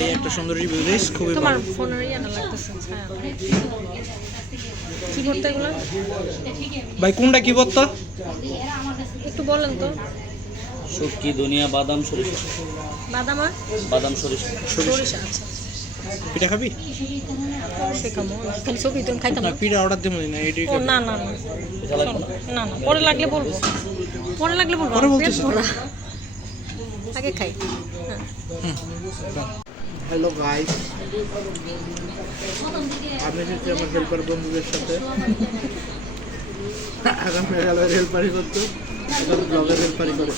এই একটা সুন্দর রিভিউ দিস খুবই তোমার ফোনের ইয়ে না লাগতেছে কি এগুলো? ভাই কোনটা কি বলতো একটু বলেন তো। শুটকি দুনিয়া বাদাম সরিষা। বাদামা বাদাম সরিষা। সরিষা। আচ্ছা পিঠা খাবি? সে খালি ছবি তুমি খাইতাম না পিঠা অর্ডার দিব না না না না। না। না না পরে লাগলে বলব। পরে লাগলে বলব পরে বলতেছি। আগে খাই। হ্যাঁ। হ্যালো গাইস আমি এসেছি আমার হেল্পার বন্ধুদের সাথে। আগামী রেলওয়ের হেল্পারি করতো। এখন ব্লগের হেল্পারি করে।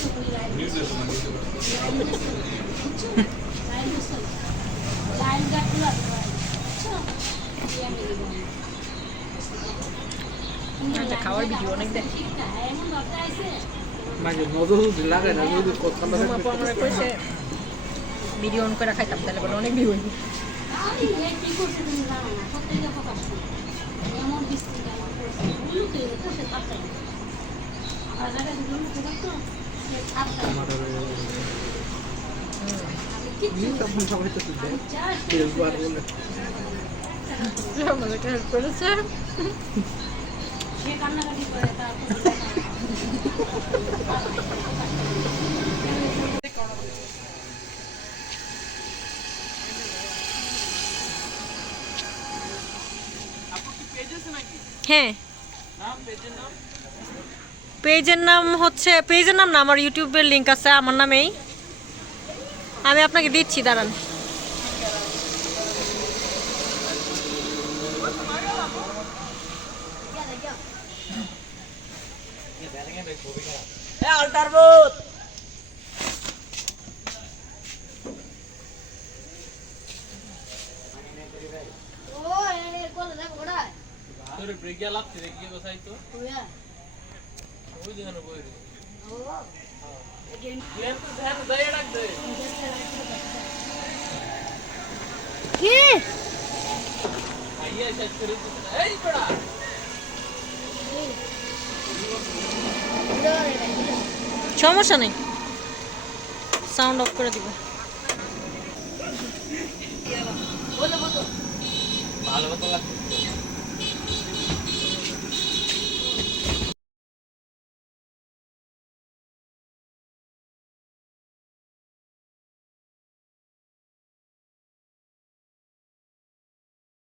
আচ্ছা খাওয়ার ভিডিও অনেক দেখ। মাঝে নজর যদি লাগে না যদি কথা আমার পর আমরা কইছে ভিডিও অন করে খাইতাম তাহলে বলে অনেক ভিউ হইবে। তখন সবাই তো হেল্পার বলে আমাদেরকে হেল্প করেছে হ্যাঁ। পেজের নাম হচ্ছে, পেজের নাম আমার ইউটিউবের লিংক আছে, আমার নামেই আমি আপনাকে দিচ্ছি, দাঁড়ান। তোর ব্রেকিয়া লাগছে রে কি? বসাই তো। ওই দিকে বই। রে ও তো ধ্যান দে আইয়া শেষ করে দিতে। এই বড়া! সমস্যা নেই। সাউন্ড অফ করে দিব। ভালো লাগছে